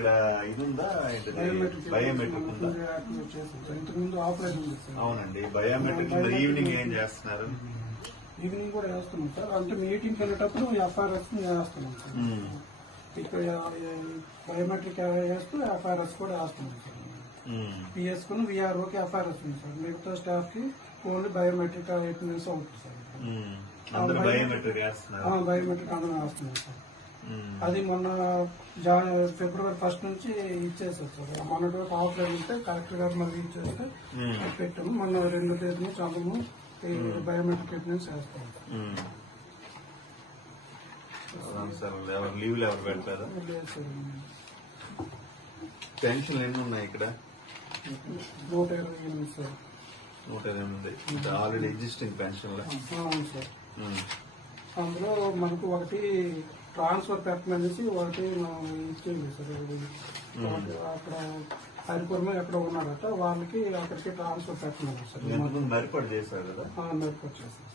ఇక్కడ ఇది ఉందా బయోమెట్రిక్ ఉందా? ఇంతకుముందు ఆపరేషన్ చేస్తాం. అవునండి, బయోమెట్రిక్ ఈవినింగ్ ఏం చేస్తున్నారు? ఈవినింగ్ కూడా వేస్తున్నాం సార్. అంటే మీటింగ్కి వెళ్ళేటప్పుడు ఎఫ్ఆర్ఎస్ వేస్తున్నాం సార్. ఇక్కడ బయోమెట్రిక్ వేస్తూ ఎఫ్ఆర్ఎస్ కూడా వేస్తున్నాం సార్. పిఎస్ కు విఆర్ఓకి ఎఫ్ఆర్ఎస్ ఉంది సార్. మిగతా స్టాఫ్ కి ఓన్లీ బయోమెట్రిక్ అటెండెన్స్ అవుతుంది సార్. బయోమెట్రిక్ వేస్తున్నారు. బయోమెట్రిక్ అందరూ వేస్తున్నాం సార్. అది మొన్న ఫిబ్రవరి 1 నుంచి ఇచ్చేసారు సార్. మొన్నటి వరకు ఆఫ్లైన్ ఉంటే కలెక్టర్ గారు మళ్ళీ ఇచ్చేస్తే పెట్టాము. మొన్న 2 తేదీ నుంచి అందరూ బయోమెట్రిక్ అటెండెన్స్ వేస్తాం సార్. లీవ్లు ఎవరు పెట్టలేదా? లేదు సార్. పెన్షన్లు ఎన్ని ఉన్నాయి ఇక్కడ? 128 సార్. 128 ఆల్రెడీ ఎగ్జిస్టింగ్ పెన్షన్లు. అవును సార్. అందులో మనకు ఒకటి ట్రాన్స్ఫర్ పెట్టమనేసి ఒకటి ఇచ్చేది సార్. అక్కడ హరిపురమే ఎక్కడ ఉన్నారట, వాళ్ళకి అక్కడికి ట్రాన్స్ఫర్ పెట్టమన్నారు సార్. మరిపడి చేశారు కదా? మరిపడి చేశారు.